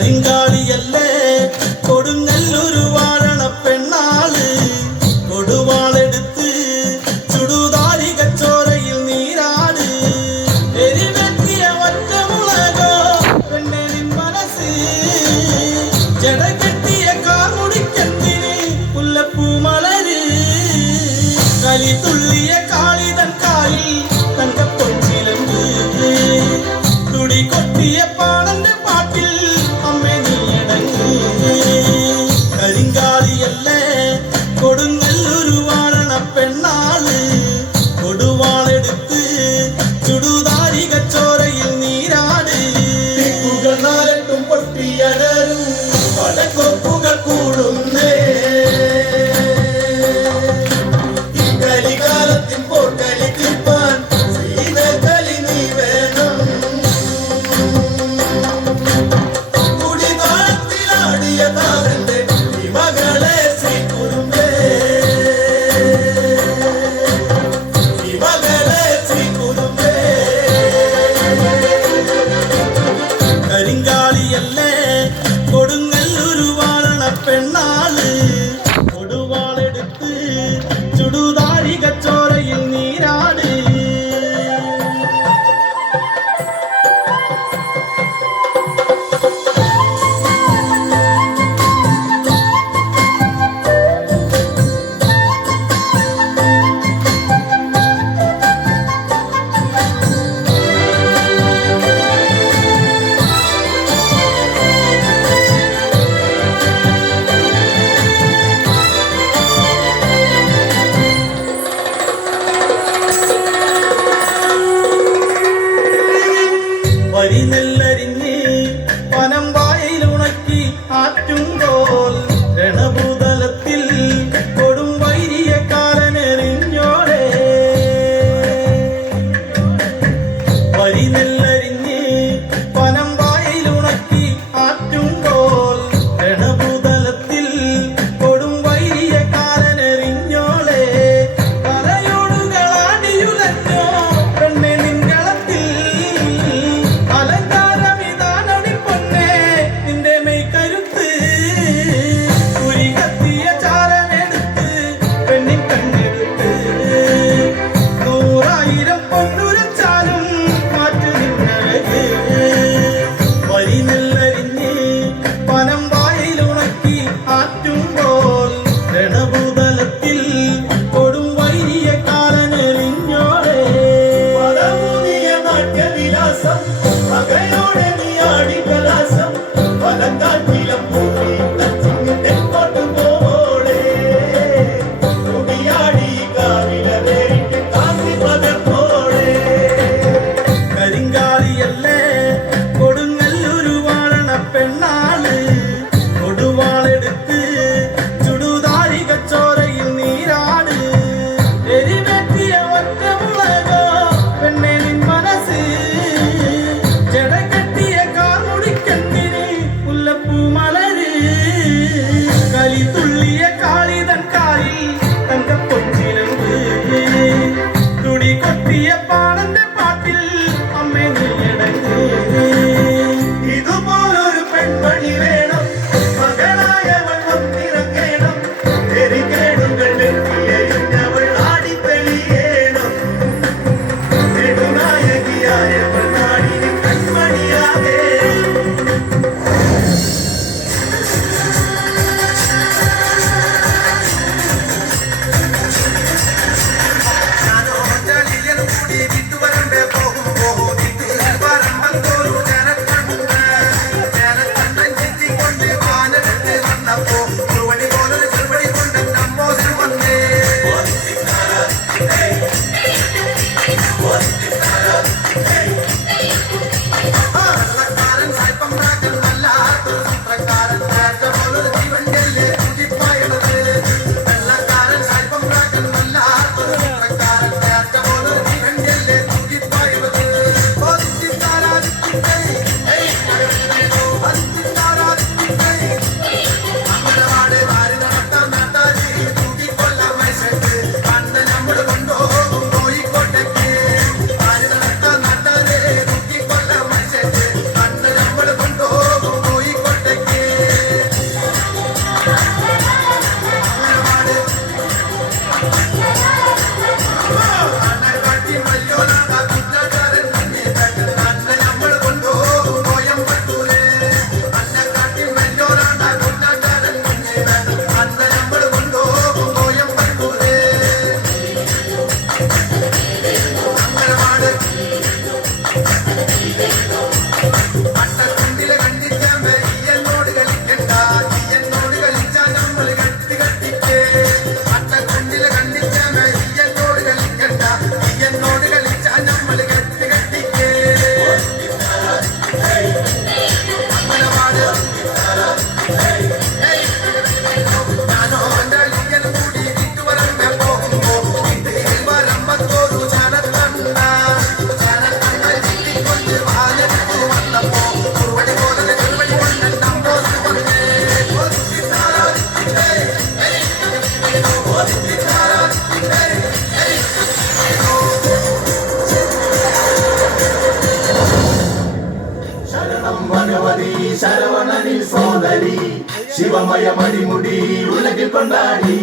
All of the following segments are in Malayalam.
കരിങ്കാളിയല്ലേ കൊടുങ്ങല്ലൊരു വാഴണ പെണ്ണാള് കൊടുവാളെടുത്ത് ചുടുതാരി കച്ചോരയിൽ നീരാട് എരിവെത്തിയ ഒറ്റമുളകോ പെണ്ണിൻ മനസ്സ് ജടകെട്ടിയ കാർമുടിക്കെന്തിന് മുല്ലപ്പൂ മലര് കലി തുള്ളിയ കാളിതൻ കാലിൽ തങ്കപ്പൊച്ചിലമ്പ് തുടി കൊട്ടിയ പാടന്റെ പാട്ടിൽ അമ്മേ നീയടങ്ങ് കരിങ്കാളിയല്ലേ കൊടുങ്ങല്ലൊരു വാഴണ പെണ്ണാള് കൊടുവാളെടുത്ത് ചുടുതാരി കച്ചോരയിൽ നീരാട് നാലട്ടും പൊട്ടിയടരും പടക്കൊപ്പുകൾ കൂടുന്നേ കലികാലത്തിൻ പോർക്കളി തീർപ്പാൻ ശ്രീകലി നീ വേണം കുടികാലത്തിലാടിയ താരന്റെ മകളെ ശ്രീകുരുമ്പേ മകളെ ശ്രീകുരുമ്പേ കരിങ്കാളിയല്ലേ കൊടുങ്ങല്ലൊരു വാഴണ പെണ്ണാള് കൊടുവാളെടുത്ത് ചുടുതാരി കച്ചോരയിൽ നീരാട് വരി നെല്ലരിഞ്ഞ് പനം വായിലുണക്കി ആറ്റുമ്പോൾ രണഭൂതലത്തിൽ കൊടും വൈരിയ കാലനെറിഞ്ഞോടെ വരി നെല്ലരിഞ്ഞ് പനം വായിലുണക്കി ആറ്റുമ്പോൾ രണഭൂതലത്തിൽ കൊടും വൈരിയ കാലനെറിഞ്ഞോളെ കലയോടുകളാടിയുലഞ്ഞോ പെണ്ണെ നിൻകളത്തിൽ അലങ്കാരമിതാനടി പൊന്നെ നിന്റെ മെയ്ക്കരുത്ത് കുരി കത്തിയ ചാരമെടുത്ത് പെണ്ണിൻ കണ്ണെടുത്ത് 100,000 പൊന്നുരച്ചാലും മാറ്റു നിന്നഴക് വരി നെല്ലരിഞ്ഞ് പനം വായിലുണക്കി ആറ്റുമ്പോൾ രണഭൂതലത്തിൽ കൊടും വൈരിയ കാലനെറിഞ്ഞോളെ പടമുനിയ നാട്യവിലാസം മകയോടെ നീ ആടി കലാസം വലങ്കാറ്റിലും പൂമി തച്ചിങ്ങ് തെക്കോട്ട് പോവോളെ തുടിയാടി കാവിലേറിട്ട് കാന്തി പകർന്നോളെ കരിങ്കാളിയല്ലേ കൊടുങ്ങല്ലൊരു വാഴണ പെണ്ണാള് കൊടുവാളെടുത്ത് ചുടുതാരി കച്ചോരയിൽ നീരാട് എരിവെറ്റിയ ഒറ്റമുളകോ പെണ്ണിൻ മനസ്സ് ഭഗവതി ശരവണനിൽ സോദരി ശിവമയ മണിമുടി ഉലകിൽ കൊണ്ടാടി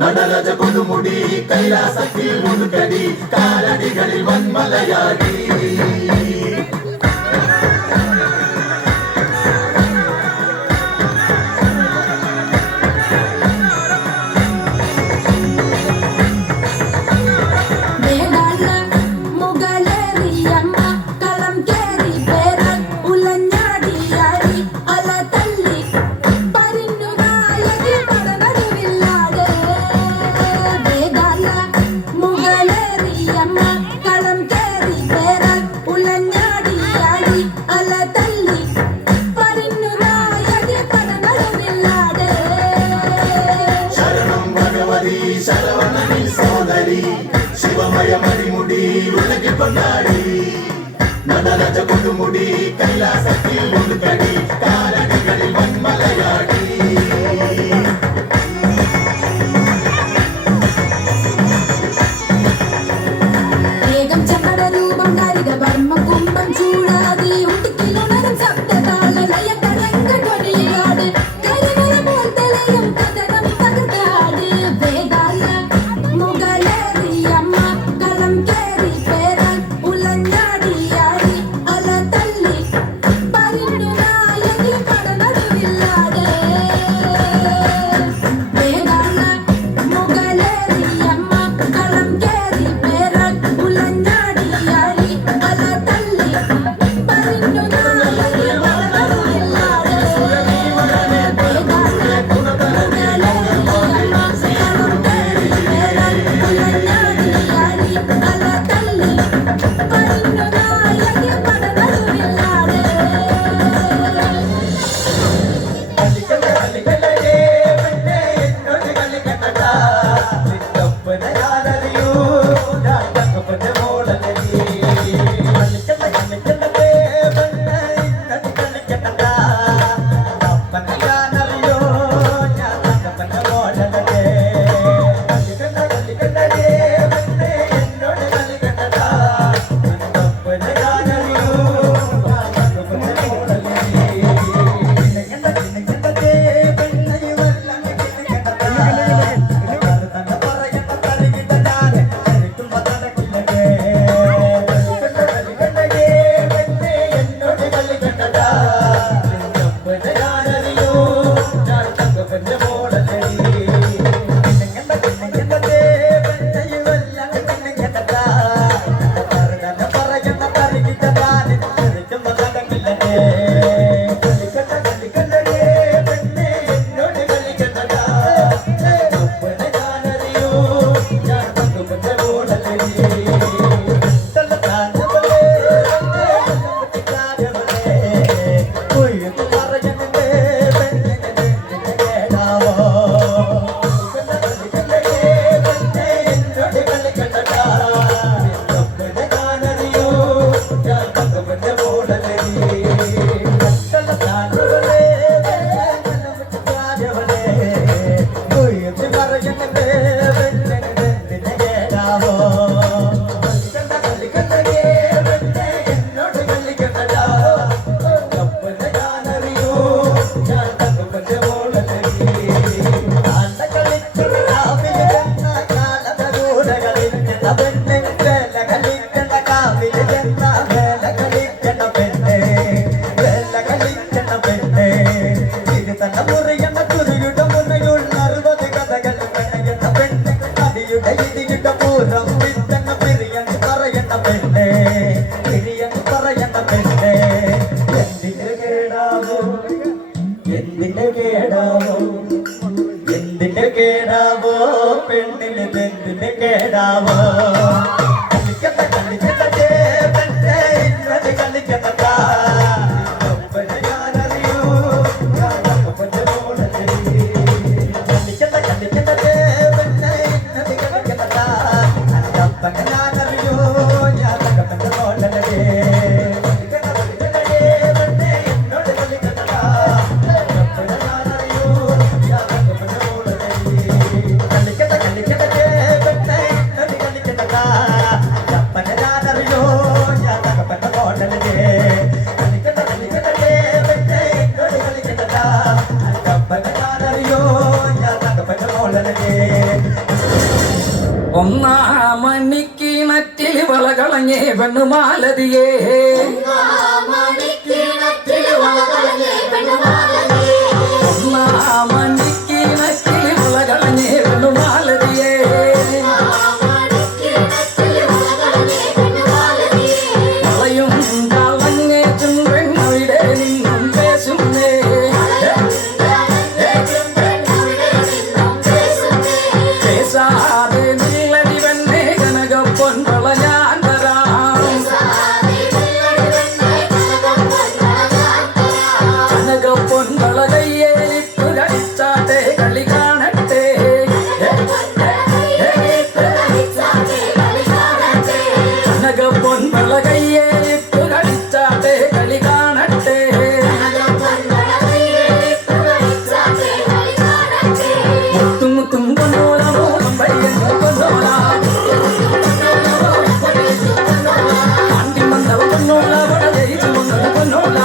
നടരജ കൊടുമുടി കൈലാസത്തിൽ മുടുക്കടി കാലടികളിൽ വന്മലയാടി ശരവണനിൽ സോദരി ശിവമയ മണിമുടി ഉലകിൽ കൊണ്ടാടി നടരജ കൊടുമുടി കൈലാസത്തിൽ മുടുക്കടി കാലടികളിൽ വന്മലയാടി വേഗം ചമ്മട രൂപം കാരിക വർമ്മ കുംഭം ചൂടാതി ഉടുക്കിലുണരും ശബ്ദതാള ലയ തരംഗ ധ്വനിയാട് കരിമല പോൽ തെളിയും കഥനം തകർത്താട് വേദാല മുകളേറിയമ്മ കളം കേറി പേരാൻ ഉലഞ്ഞാടിയാടി അല തല്ലി പരിഞ്ഞു നായകി പടനടുവില്ലാട് വേദാല മുകളേറിയമ്മ കളം കേറി പേരാൻ ഉലഞ്ഞാടിയാടി അല തല്ലി പരിഞ്ഞു നായകി പടനടുവില്ലാട് എന്തിന്റെ കേടാവോ എന്തിന്റെ കേടാവോ പെണ്ണിന് എന്തിന്റെ കേടാവോ കളിക്കട്ടെ കളിക്കട്ടെ പെണ്ണെ വളകളഞ്ഞേ പെണ്ണുമാലതിയേ മണിക്കിണറ്റിൽ വളകളഞ്ഞേ പെണ്ണുമാലതിയേ വളയും കളഞ്ഞേറ്റും പെണ്ണവിടെ നിന്നും പേശുന്നേ പേശാതെ നില്ലടി പെണ്ണേ കനകപ്പൊൻ വള ഞാൻ തരാം കനകപ്പൊൻ വള കയ്യേലിട്ടു കളിച്ചാട്ടെ കളി കാണട്ടെ കനകപ്പൊൻ വള കയ്യേലിട്ടു കളിച്ചാട്ടെ കളി കാണട്ടെ മുത്തും മുത്തും കൊണ്ടോള മോളം പയ്യന്നു കൊണ്ടോള ആണ്ടി മന്ദവ കൊണ്ടോള വട ജയിച്ചു കൊണ്ടോള കൊണ്ടോള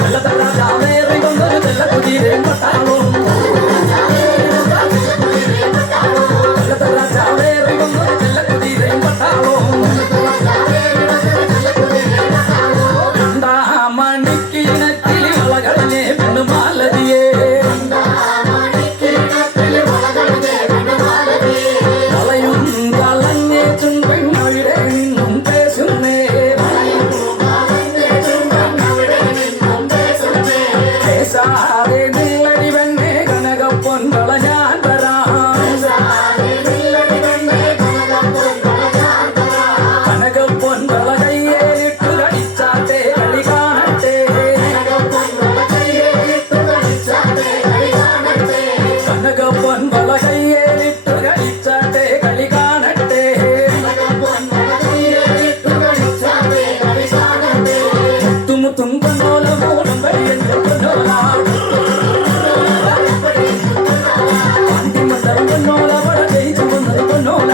വെള്ളത്തറ ജാവേറി കൊണ്ടൊരു തെല്ല കുതിരേ കൊട്ടാളും വെള്ളത്തറ ജാവേറി കൊണ്ടൊരു തെല്ല കുതിരേ കൊട്ടാളും മണിക്കിണറ്റിൽ വളകളഞ്ഞേ പെണ്ണുമാലതിയേ വളയും കളഞ്ഞേറ്റും പെണ്ണവിടെ നിന്നും പേശുന്നേ പേശാതെ നില്ലടി പെണ്ണേ കനകപ്പൊൻ വള ഞാൻ തരാം കനകപ്പൊൻ വള കയ്യേലിട്ടു കളിച്ചാട്ടെ കളി കാണട്ടെ കനകപ്പൊൻ വള കയ്യേലിട്ടു കളിച്ചാട്ടെ കളി കാണട്ടെ മുത്തുമുത്തും കൊണ്ടോല മൂളം വഴിയെന്നു കൊണ്ടോല ആണ്ടിമന്ദം കൊണ്ടോല വട ജയിച്ചു കൊന്നത് കൊണ്ടോല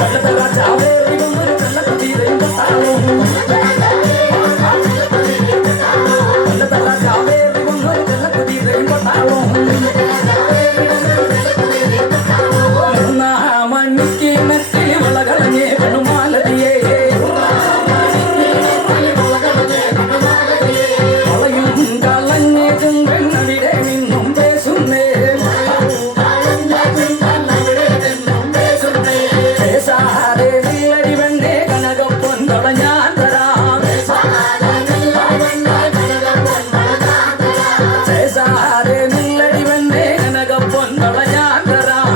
വെള്ളത്തറ ചാവേറി കൊണ്ടൊരു ചെല്ലക്കുതിരയും കൊട്ടാളും വെള്ളത്തറ ചാവേറി കൊണ്ടൊരു ചെല്ലക്കുതിരയും കൊട്ടാളും മണിക്കിണറ്റിൽ വളകളഞ്ഞേ പെണ്ണുമാലതിയേ വളയും കളഞ്ഞേറ്റും പെണ്ണവിടെ നിന്നും പേശുന്നേ പേശാതെ നില്ലടി പെണ്ണേ കനകപ്പൊൻ വള ഞാൻ തരാം പേശാതെ നില്ലടി പെണ്ണേ കനകപ്പൊൻ വള ഞാൻ തരാം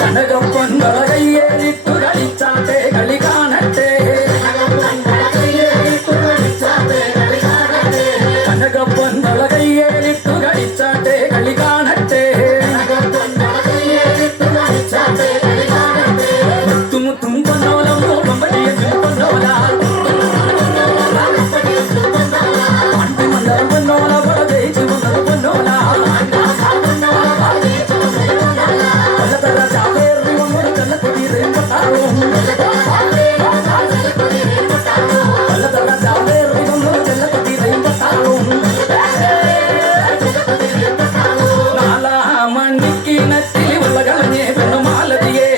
കനകപ്പൊൻ വള കയ്യേലിട്ടു കളിച്ചാട്ടെ കളി കാണട്ടെ കനകപ്പൊൻ വള കയ്യേലിട്ടു കളിച്ചാട്ടെ കളി കാണട്ടെ മുത്തുമുത്തും കൊണ്ടോല മൂളം വഴിയെന്നു കൊണ്ടോല ആണ്ടി മന്ദം കൊണ്ടോല വട ജയിച്ചു കൊന്നത് കൊണ്ടോല വെള്ളത്തറ ചാവേറി കൊണ്ടൊരു ചെല്ലക്കുതിരേ കൊട്ടാളും വെള്ളത്തറ ചാവേറി കൊണ്ടൊരു ചെല്ലക്കുതിരേ കൊട്ടാളും നാലാ മണിക്കിണറ്റിൽ വളകളഞ്ഞേ പെണ്ണുമാലതിയേ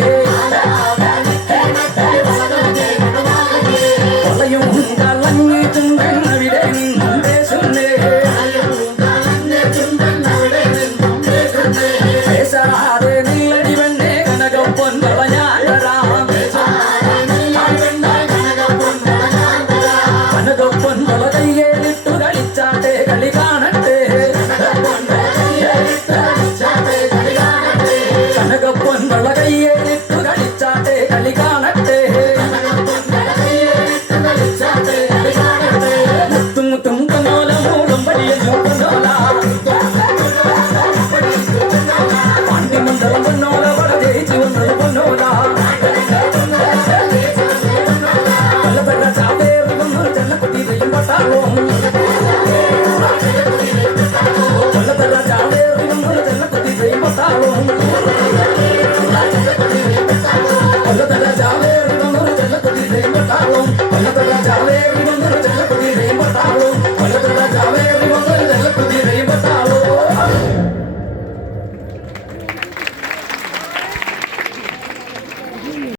വളയും കളഞ്ഞിട്ടും പെണ്ണവിടെ നിന്നും പേശുന്നേ പേശാതെ നില്ലടി പെണ്ണേ കനകപ്പൊൻ വള ഞാൻ തരാം കനകപ്പൊൻ വള കയ്യേലിട്ടു കളിച്ചാട്ടെ കളി കാണട്ടെ കനകപ്പൊൻ വള കയ്യേലിട്ടു കളിച്ചാട്ടെ കളി കാണട്ടെ മുത്തുമുത്തും കൊണ്ടോല മൂളം വഴിയെന്നു കൊണ്ടോല ആണ്ടിമന്ദം കൊണ്ടോല വട ജയിച്ചു വന്നത് കൊണ്ടോല വെള്ളത്തറ ചാവേറി കൊണ്ടൊരു ചെല്ലക്കുതിരയും കൊട്ടാളും വെള്ളത്തറ ചാവേറി കൊണ്ടൊരു ചെല്ലക്കുതിരയും കൊട്ടാളും വെള്ളത്തറ ചാവേറി കൊണ്ടൊരു ചെല്ലക്കുതിരയും കൊട്ടാളും വെള്ളത്തറ ചാവേറി കൊണ്ടൊരു